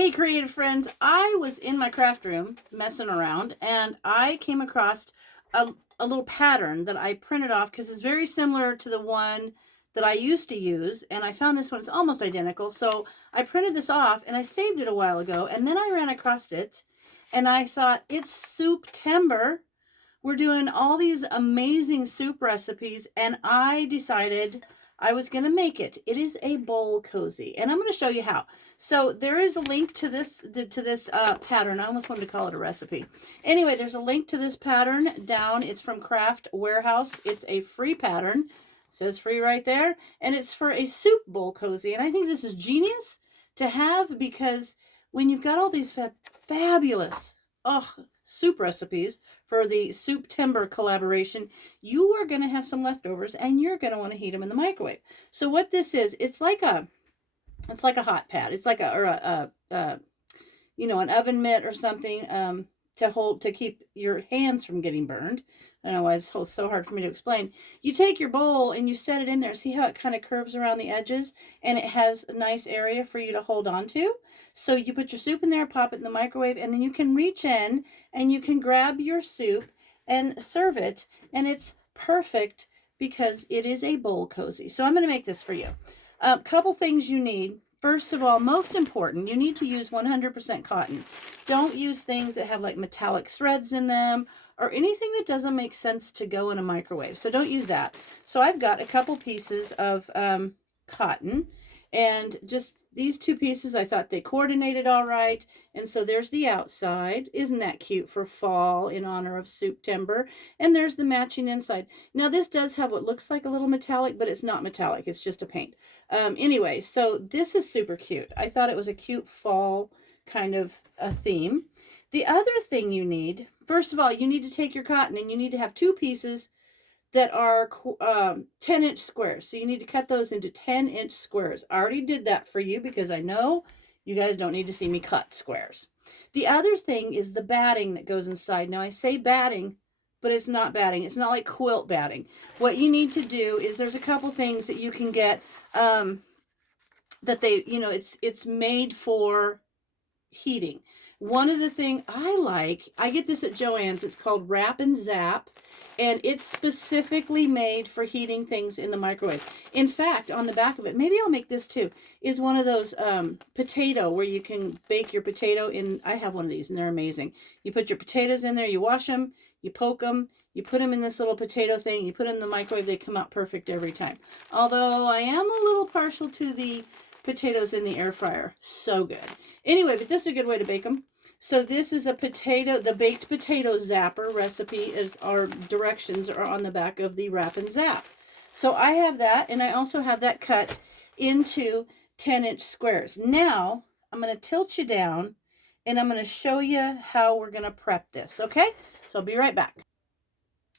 Hey, creative friends, I was in my craft room messing around and I came across a little pattern that I printed off because it's very similar to the one that I used to use. And I found this one, it's almost identical. So I printed this off and I saved it a while ago. And then I ran across it and I thought, it's Souptember. We're doing all these amazing soup recipes and I decided I was going to make it. It is a bowl cozy and I'm going to show you how. So there is a link to this pattern. I almost wanted to call it a recipe. Anyway, there's a link to this pattern down. It's from Craft Warehouse. It's a free pattern. It says free right there. And it's for a soup bowl cozy. And I think this is genius to have because when you've got all these fabulous soup recipes for the Souptember Collaboration, you are going to have some leftovers and you're going to want to heat them in the microwave. So what this is, it's like a hot pad. It's like an oven mitt or something to keep your hands from getting burned. I don't know why it's so hard for me to explain. You take your bowl and you set it in there. See how it kind of curves around the edges and it has a nice area for you to hold on to. So you put your soup in there, pop it in the microwave, and then you can reach in and you can grab your soup and serve it. And it's perfect because it is a bowl cozy. So I'm going to make this for you. A couple things you need. First of all, most important, you need to use 100% cotton. Don't use things that have like metallic threads in them or anything that doesn't make sense to go in a microwave. So don't use that. So I've got a couple pieces of cotton, and just these two pieces, I thought they coordinated all right. And so there's the outside. Isn't that cute for fall in honor of Souptember? And there's the matching inside. Now this does have what looks like a little metallic, but it's not metallic. It's just a paint. Anyway, so this is super cute. I thought it was a cute fall kind of a theme. The other thing you need, first of all, you need to take your cotton and you need to have two pieces that are 10-inch squares. So you need to cut those into 10-inch squares. I already did that for you because I know you guys don't need to see me cut squares. The other thing is the batting that goes inside. Now I say batting, but it's not batting. It's not like quilt batting. What you need to do is there's a couple things that you can get that they, it's made for heating. One of the things I get this at Joann's. It's called Wrap and Zap, and it's specifically made for heating things in the microwave. In fact, on the back of it, maybe I'll make this too, is one of those potato where you can bake your potato in. I have one of these and they're amazing. You put your potatoes in there, you wash them, you poke them, you put them in this little potato thing, you put them in the microwave, they come out perfect every time. Although I am a little partial to the potatoes in the air fryer. So good. Anyway, but this is a good way to bake them. So this is the baked potato zapper recipe. Our directions are on the back of the Wrap and Zap. So I have that, and I also have that cut into 10-inch squares. Now, I'm going to tilt you down, and I'm going to show you how we're going to prep this, okay? So I'll be right back.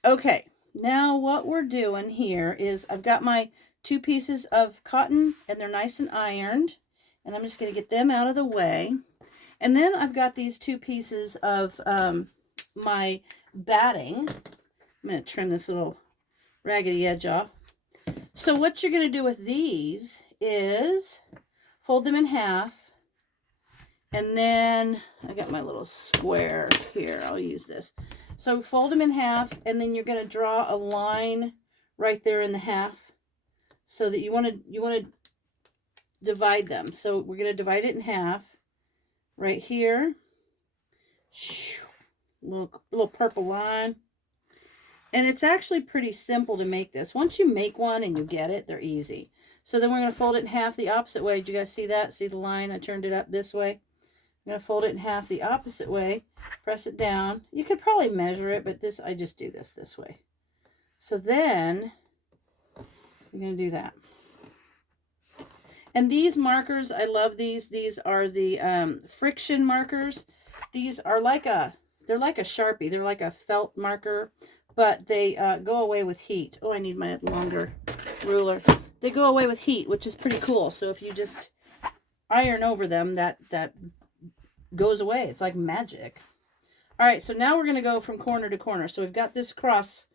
Okay, now what we're doing here is I've got my two pieces of cotton, and they're nice and ironed, and I'm just going to get them out of the way. And then I've got these two pieces of my batting. I'm going to trim this little raggedy edge off. So what you're going to do with these is fold them in half. And then I got my little square here. I'll use this. So fold them in half, and then you're going to draw a line right there in the half so that you want to divide them. So we're going to divide it in half. Right here, little purple line. And it's actually pretty simple to make this. Once you make one and you get it, they're easy. So then we're going to fold it in half the opposite way. Did you guys see that? See the line? I turned it up this way. I'm going to fold it in half the opposite way. Press it down. You could probably measure it, but I just do this way. So then we're going to do that. And these markers, I love these. These are the friction markers. These are they're like a Sharpie. They're like a felt marker, but they go away with heat. Oh, I need my longer ruler. They go away with heat, which is pretty cool. So if you just iron over them, that goes away. It's like magic. All right, so now we're going to go from corner to corner. So we've got this cross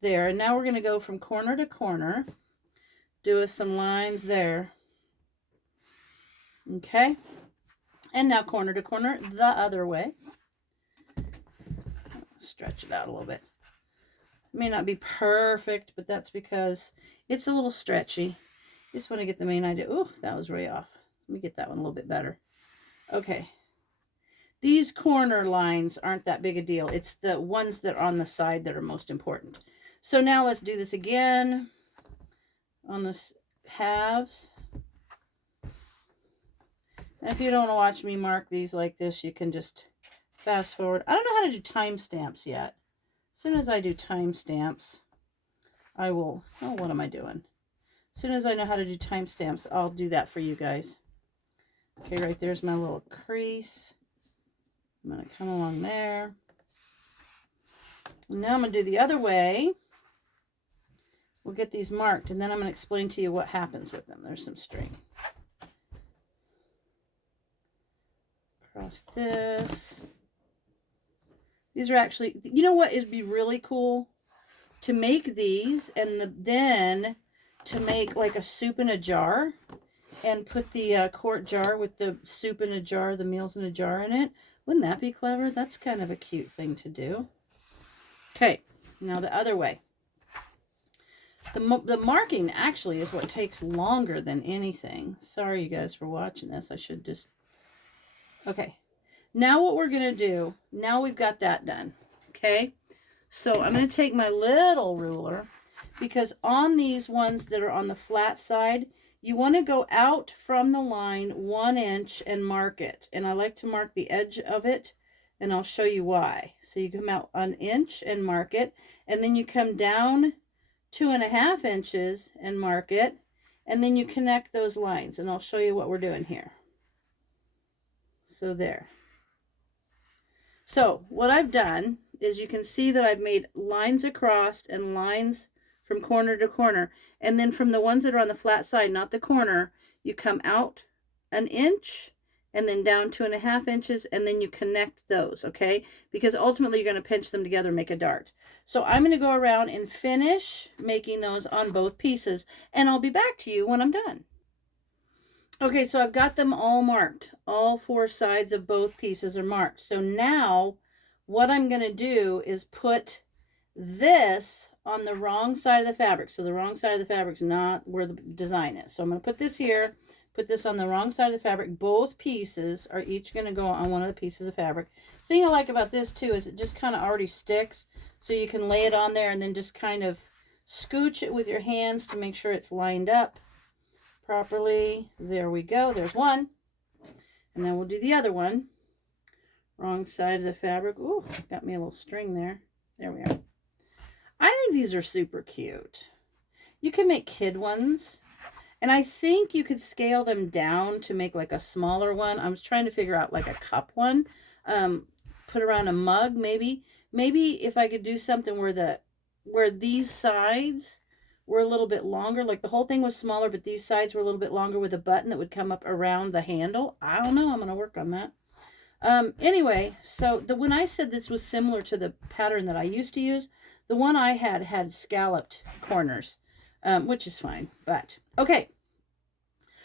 there, and now we're going to go from corner to corner. Do some lines there. Okay, And now corner to corner the other way. Stretch it out a little bit. It may not be perfect, but that's because it's a little stretchy. Just want to get the main idea. Ooh, that was way off. Let me get that one a little bit better. Okay. These corner lines aren't that big a deal. It's the ones that are on the side that are most important. So now let's do this again on the halves. And if you don't want to watch me mark these like this, you can just fast forward. I don't know how to do timestamps yet. As soon as I do timestamps, I will, oh, what am I doing? As soon as I know how to do timestamps, I'll do that for you guys. Okay, right there's my little crease. I'm going to come along there. Now I'm going to do the other way. We'll get these marked, and then I'm going to explain to you what happens with them. There's some string. Across this. These are actually, you know what would be really cool? To make these, and then to make like a soup in a jar, and put the quart jar with the soup in a jar, the meals in a jar in it. Wouldn't that be clever? That's kind of a cute thing to do. Okay, now the other way. The marking actually is what takes longer than anything. Sorry, you guys, for watching this. I should just... Okay, now what we're going to do, now we've got that done. Okay, so I'm going to take my little ruler, because on these ones that are on the flat side, you want to go out from the line 1 inch and mark it. And I like to mark the edge of it, and I'll show you why. So you come out 1 inch and mark it, and then you come down 2.5 inches and mark it, and then you connect those lines, and I'll show you what we're doing here. So there. So what I've done is, you can see that I've made lines across and lines from corner to corner, and then from the ones that are on the flat side, not the corner, you come out 1 inch and then down 2.5 inches, and then you connect those, okay? Because ultimately you're going to pinch them together and make a dart. So I'm going to go around and finish making those on both pieces, and I'll be back to you when I'm done. Okay, so I've got them all marked. All 4 sides of both pieces are marked. So now what I'm going to do is put this on the wrong side of the fabric. So the wrong side of the fabric is not where the design is. So I'm going to put this here, put this on the wrong side of the fabric. Both pieces are each going to go on one of the pieces of fabric. The thing I like about this too is it just kind of already sticks. So you can lay it on there and then just kind of scooch it with your hands to make sure it's lined up properly. There we go. There's one. And then we'll do the other one. Wrong side of the fabric. Ooh, got me a little string there. There we are. I think these are super cute. You can make kid ones. And I think you could scale them down to make like a smaller one. I was trying to figure out like a cup one. Put around a mug maybe. Maybe if I could do something where these sides were a little bit longer. Like the whole thing was smaller, but these sides were a little bit longer with a button that would come up around the handle. I don't know. I'm going to work on that. Anyway, so when I said this was similar to the pattern that I used to use, the one I had scalloped corners, which is fine, but okay.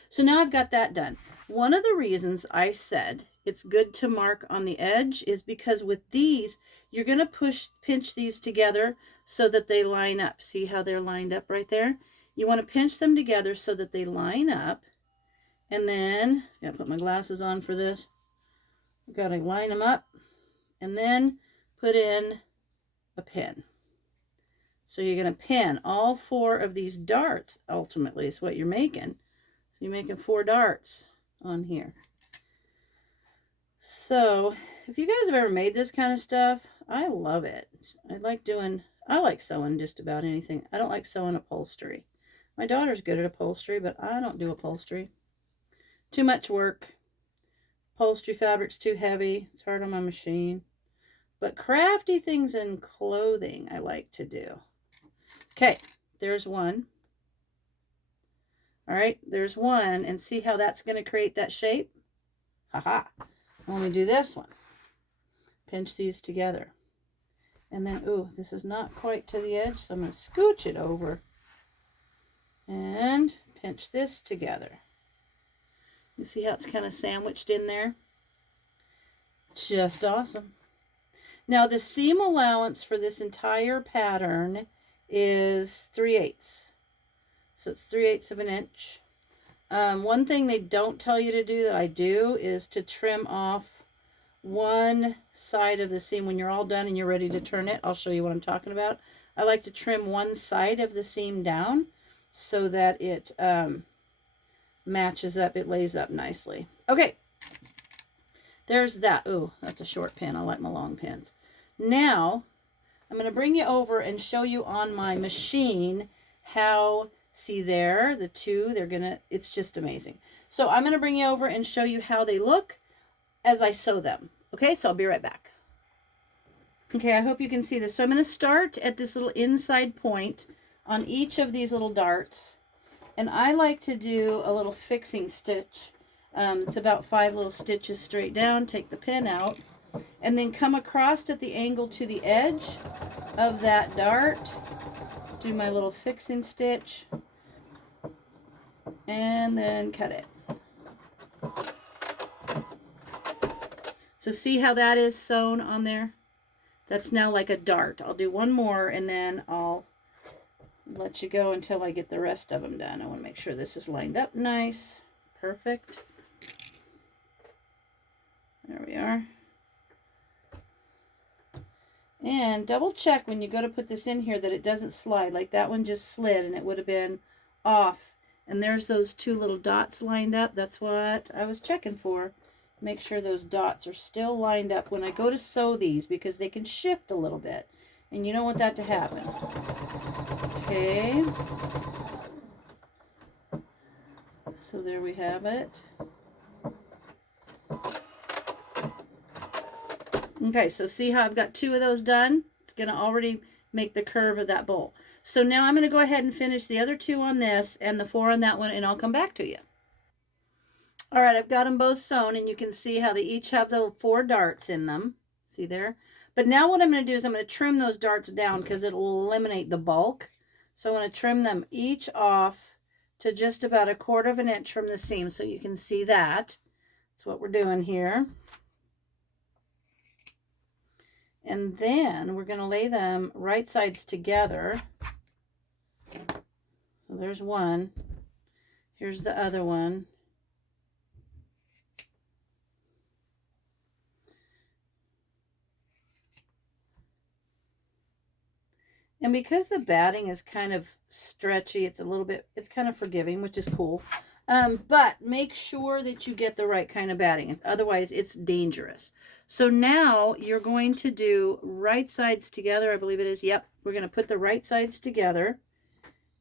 So now I've got that done. One of the reasons I said it's good to mark on the edge is because with these, you're going to pinch these together so that they line up. See how they're lined up right there? You want to pinch them together so that they line up. And then, I gotta put my glasses on for this. I've got to line them up and then put in a pin. So you're going to pin all 4 of these darts, ultimately, is what you're making. So you're making 4 darts on here. So if you guys have ever made this kind of stuff, I love it. I like sewing just about anything. I don't like sewing upholstery. My daughter's good at upholstery, but I don't do upholstery. Too much work. Upholstery fabric's too heavy. It's hard on my machine. But crafty things in clothing I like to do. Okay, there's one. All right, there's one. And see how that's going to create that shape? Haha. When we do this one, pinch these together. And then, ooh, this is not quite to the edge, so I'm going to scooch it over. And pinch this together. You see how it's kind of sandwiched in there? Just awesome. Now the seam allowance for this entire pattern is 3/8. So it's 3/8 of an inch. One thing they don't tell you to do that I do is to trim off one side of the seam when you're all done and you're ready to turn it. I'll show you what I'm talking about. I like to trim one side of the seam down so that it matches up, it lays up nicely. Okay, there's that. Ooh, that's a short pin. I like my long pins. Now, I'm going to bring you over and show you on my machine how, see there, the two, it's just amazing. So I'm going to bring you over and show you how they look as I sew them. Okay, so I'll be right back. Okay, I hope you can see this. So I'm going to start at this little inside point on each of these little darts. And I like to do a little fixing stitch. It's about 5 little stitches straight down. Take the pin out. And then come across at the angle to the edge of that dart. Do my little fixing stitch. And then cut it. So see how that is sewn on there? That's now like a dart. I'll do one more and then I'll let you go until I get the rest of them done. I want to make sure this is lined up nice. Perfect. There we are. And double check when you go to put this in here that it doesn't slide. Like that one just slid and it would have been off. And there's those 2 little dots lined up. That's what I was checking for. Make sure those dots are still lined up when I go to sew these because they can shift a little bit. And you don't want that to happen. Okay. So there we have it. Okay, so see how I've got 2 of those done? It's going to already make the curve of that bowl. So now I'm going to go ahead and finish the other 2 on this and the 4 on that one, and I'll come back to you. All right, I've got them both sewn, and you can see how they each have the 4 darts in them. See there? But now what I'm going to do is I'm going to trim those darts down because it will eliminate the bulk. So I'm going to trim them each off to just about 1/4 of an inch from the seam so you can see that. That's what we're doing here. And then we're going to lay them right sides together. So there's one. Here's the other one. And because the batting is kind of stretchy, it's kind of forgiving, which is cool. But make sure that you get the right kind of batting. Otherwise, it's dangerous. So now you're going to do right sides together. I believe it is. Yep. We're going to put the right sides together.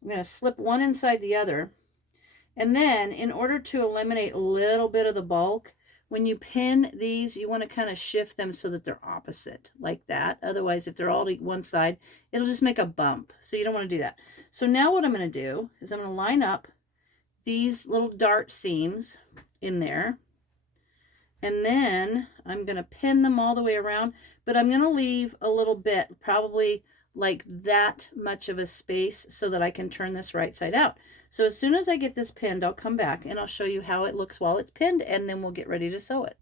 I'm going to slip one inside the other. And then in order to eliminate a little bit of the bulk, when you pin these, you want to kind of shift them so that they're opposite like that. Otherwise, if they're all to one side, it'll just make a bump. So you don't want to do that. So now what I'm going to do is I'm going to line up these little dart seams in there. And then I'm going to pin them all the way around, but I'm going to leave a little bit, probably like that much of a space so that I can turn this right side out. So as soon as I get this pinned, I'll come back and I'll show you how it looks while it's pinned, and then we'll get ready to sew it.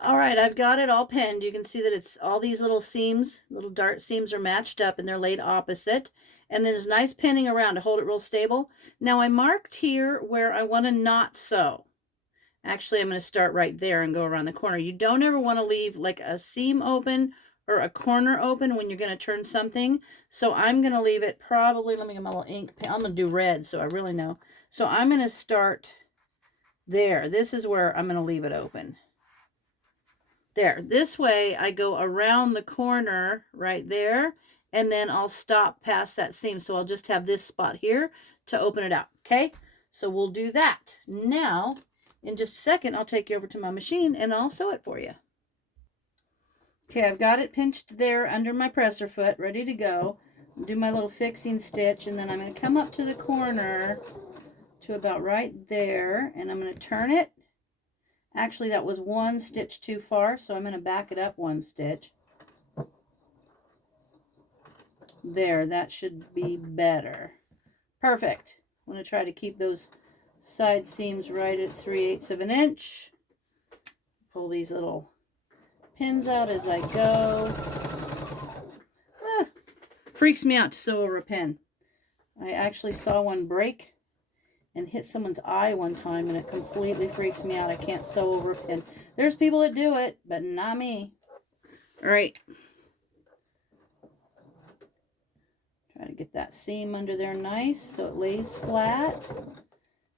All right, I've got it all pinned. You can see that it's all these little seams, little dart seams are matched up and they're laid opposite. And then there's nice pinning around to hold it real stable. Now I marked here where I want to not sew. Actually, I'm going to start right there and go around the corner. You don't ever want to leave like a seam open or a corner open when you're going to turn something. So I'm going to leave it probably, let me get my little ink pen. I'm going to do red so I really know. So I'm going to start there. This is where I'm going to leave it open. There. This way I go around the corner right there, and then I'll stop past that seam. So I'll just have this spot here to open it out. Okay? So we'll do that. Now, in just a second, I'll take you over to my machine and I'll sew it for you. Okay, I've got it pinched there under my presser foot, ready to go. Do my little fixing stitch, and then I'm going to come up to the corner to about right there, and I'm going to turn it. Actually, that was one stitch too far, so I'm going to back it up one stitch. There, that should be better. Perfect. I'm going to try to keep those side seams right at 3/8 of an inch. Pull these little pins out as I go. Freaks me out to sew over a pin. I actually saw one break and hit someone's eye one time, and it completely freaks me out. I can't sew over a pin. There's people that do it, but not me. All right. Try to get that seam under there nice so it lays flat.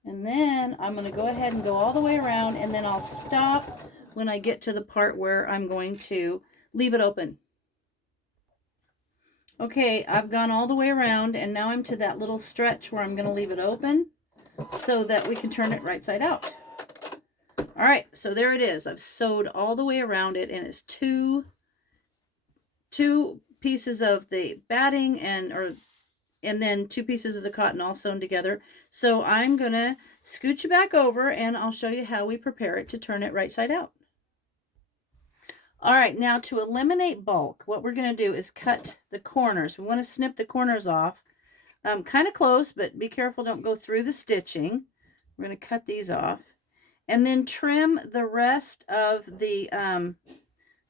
And then I'm going to go ahead and go all the way around, and then I'll stop when I get to the part where I'm going to leave it open. Okay, I've gone all the way around, and now I'm to that little stretch where I'm going to leave it open so that we can turn it right side out. All right, so there it is. I've sewed all the way around it, and it's two pieces of the batting and then 2 pieces of the cotton all sewn together. So I'm going to scooch you back over, and I'll show you how we prepare it to turn it right side out. All right, now to eliminate bulk, what we're going to do is cut the corners. We want to snip the corners off, kind of close, but be careful, don't go through the stitching. We're going to cut these off, and then trim the rest of the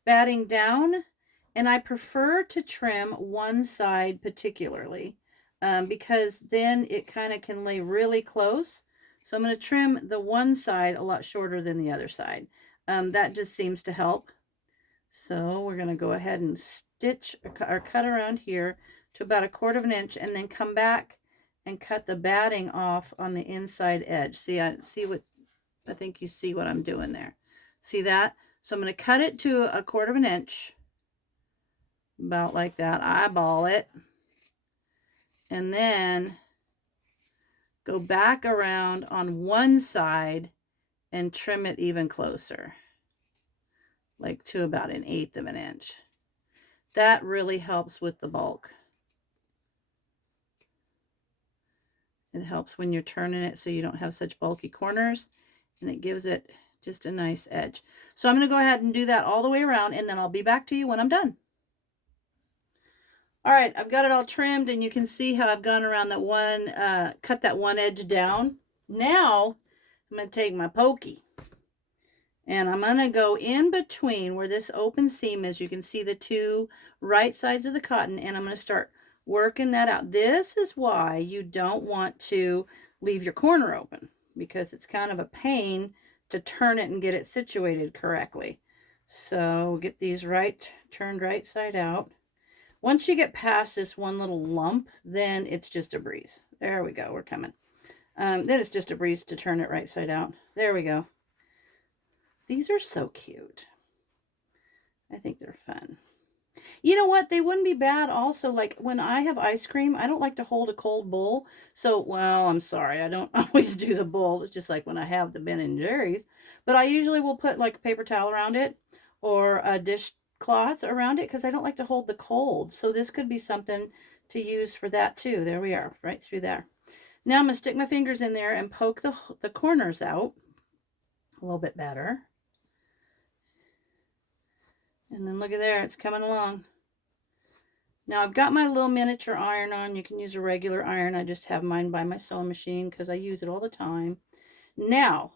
batting down. And I prefer to trim one side particularly, because then it kind of can lay really close. So I'm going to trim the one side a lot shorter than the other side. That just seems to help. So we're going to go ahead and stitch or cut around here to about 1/4 inch, and then come back and cut the batting off on the inside edge. See, I think you see what I'm doing there. See that? So I'm going to cut it to 1/4 inch, about like that, eyeball it, and then go back around on one side and trim it even closer, like to about 1/8 inch. That really helps with the bulk. It helps when you're turning it so you don't have such bulky corners, and it gives it just a nice edge. So I'm going to go ahead and do that all the way around, and then I'll be back to you when I'm done. All right, I've got it all trimmed, and you can see how I've gone around that one, cut that one edge down. Now I'm going to take my pokey, and I'm going to go in between where this open seam is. You can see the 2 right sides of the cotton, and I'm going to start working that out. This is why you don't want to leave your corner open, because it's kind of a pain to turn it and get it situated correctly. So get these turned right side out. Once you get past this one little lump, then it's just a breeze. There we go, we're coming. Then it's just a breeze to turn it right side out. There we go. These are so cute. I think they're fun. You know what? They wouldn't be bad also, like when I have ice cream, I don't like to hold a cold bowl. So, well, I'm sorry, I don't always do the bowl. It's just like when I have the Ben & Jerry's. But I usually will put like a paper towel around it or a dishcloth around it, because I don't like to hold the cold. So this could be something to use for that too. There we are, right through there. Now I'm going to stick my fingers in there and poke the corners out a little bit better. And then look at there, it's coming along. Now I've got my little miniature iron on. You can use a regular iron. I just have mine by my sewing machine because I use it all the time. Now,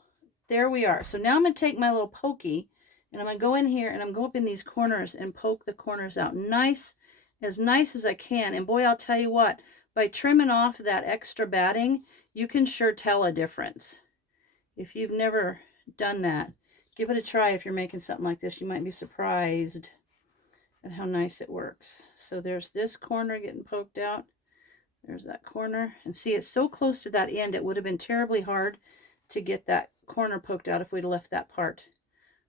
there we are. So now I'm going to take my little pokey, and I'm going to go in here, and I'm going to go up in these corners and poke the corners out nice as I can. And boy, I'll tell you what, by trimming off that extra batting, you can sure tell a difference. If you've never done that, give it a try. If you're making something like this, you might be surprised at how nice it works. So there's this corner getting poked out. There's that corner. And see, it's so close to that end, it would have been terribly hard to get that corner poked out if we'd have left that part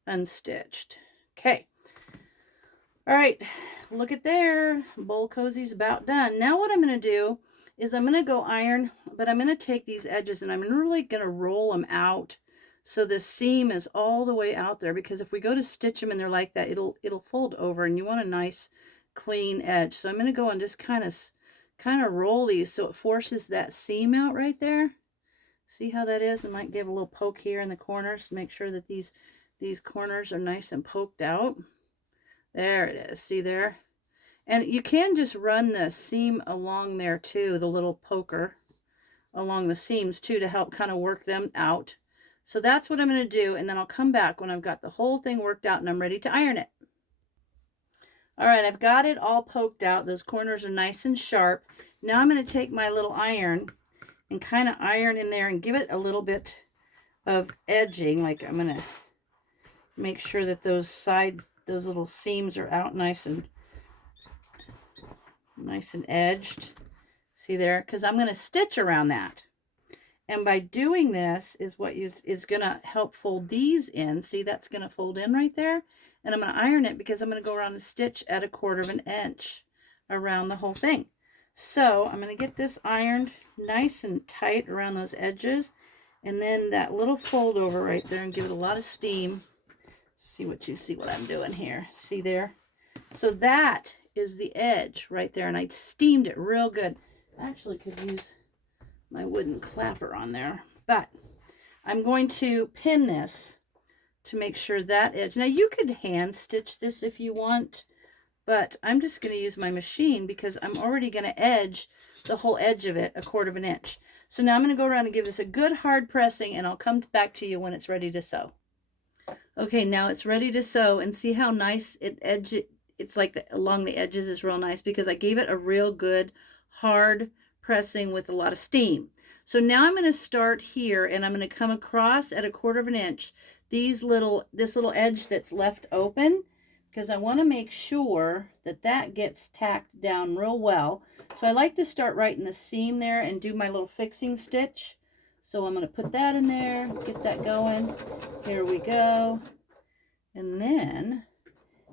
unstitched. Okay. All right, look at there. Bowl cozy's about done. Now what I'm going to do is I'm going to go iron, but I'm going to take these edges and I'm really going to roll them out so the seam is all the way out there, because if we go to stitch them and they're like that, it'll fold over, and you want a nice clean edge. So I'm going to go and just kind of roll these so it forces that seam out right there. See how that is? I might give a little poke here in the corners to make sure that these corners are nice and poked out. There it is. See there? And you can just run the seam along there too, the little poker along the seams too, to help kind of work them out. So that's what I'm going to do, and then I'll come back when I've got the whole thing worked out and I'm ready to iron it. All right, I've got it all poked out. Those corners are nice and sharp. Now I'm going to take my little iron and kind of iron in there and give it a little bit of edging. Like I'm going to make sure that those sides, those little seams are out nice and edged. See there? Because I'm going to stitch around that. And by doing this is what is going to help fold these in. See, that's going to fold in right there. And I'm going to iron it because I'm going to go around and stitch at 1/4 inch around the whole thing. So I'm going to get this ironed nice and tight around those edges. And then that little fold over right there and give it a lot of steam. See what I'm doing here. See there? So that is the edge right there. And I steamed it real good. I actually could use my wooden clapper on there. But I'm going to pin this to make sure that edge. Now you could hand stitch this if you want, but I'm just going to use my machine because I'm already going to edge the whole edge of it 1/4 inch. So now I'm going to go around and give this a good hard pressing, and I'll come back to you when it's ready to sew. Okay, now it's ready to sew, and see how nice it's like along the edges is real nice because I gave it a real good hard pressing with a lot of steam. So now I'm going to start here, and I'm going to come across at 1/4 inch this little edge that's left open, because I want to make sure that that gets tacked down real well. So I like to start right in the seam there and do my little fixing stitch. So I'm going to put that in there, get that going. Here we go. And then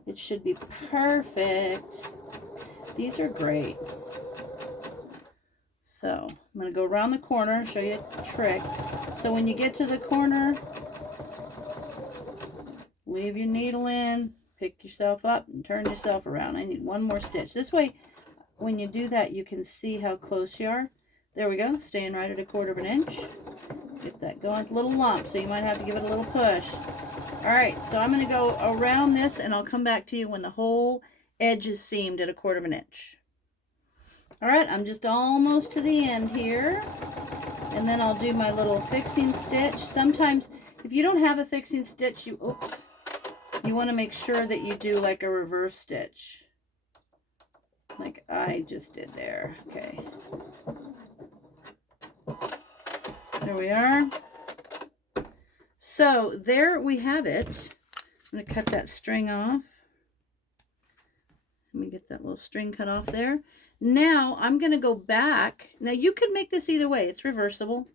it should be perfect. These are great. So I'm going to go around the corner, show you a trick. So when you get to the corner, leave your needle in, pick yourself up, and turn yourself around. I need one more stitch. This way, when you do that, you can see how close you are. There we go, staying right at 1/4 inch. Get that going. It's a little lump, so you might have to give it a little push. All right, so I'm going to go around this, and I'll come back to you when the whole edge is seamed at 1/4 inch. All right, I'm just almost to the end here, and then I'll do my little fixing stitch. Sometimes, if you don't have a fixing stitch, you want to make sure that you do like a reverse stitch, like I just did there. Okay, there we are. So there we have it. I'm going to cut that string off. Let me get that little string cut off there. Now I'm going to go back. Now you could make this either way. It's reversible.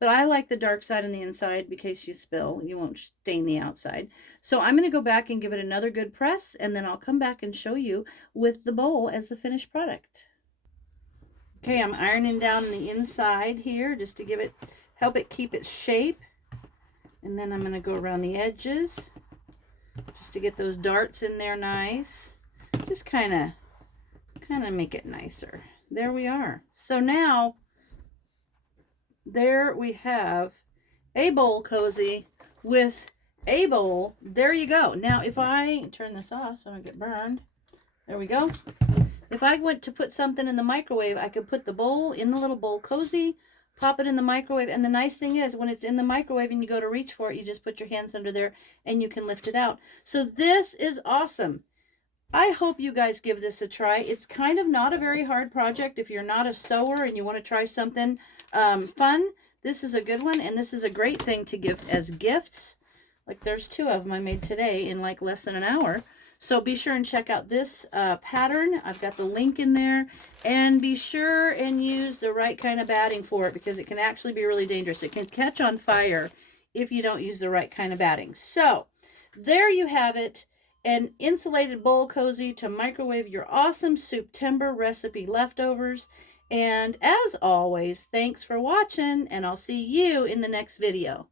But I like the dark side on the inside because you spill. You won't stain the outside. So I'm going to go back and give it another good press. And then I'll come back and show you with the bowl as the finished product. Okay, I'm ironing down the inside here just to help it keep its shape. And then I'm going to go around the edges just to get those darts in there nice. Just kind of make it nicer. There we are. So now there we have a bowl cozy with a bowl. There you go. Now if I turn this off so I don't get burned. There we go. If I went to put something in the microwave, I could put the bowl in the little bowl cozy, pop it in the microwave, and the nice thing is when it's in the microwave and you go to reach for it, you just put your hands under there and you can lift it out. So this is awesome. I hope you guys give this a try. It's kind of not a very hard project. If you're not a sewer and you want to try something fun, this is a good one, and this is a great thing to give as gifts. Like there's 2 of them I made today in like less than an hour. So be sure and check out this pattern. I've got the link in there, and be sure and use the right kind of batting for it because it can actually be really dangerous. It can catch on fire if you don't use the right kind of batting. So there you have it. An insulated bowl cozy to microwave your awesome Souptember recipe leftovers. And as always, thanks for watching, and I'll see you in the next video.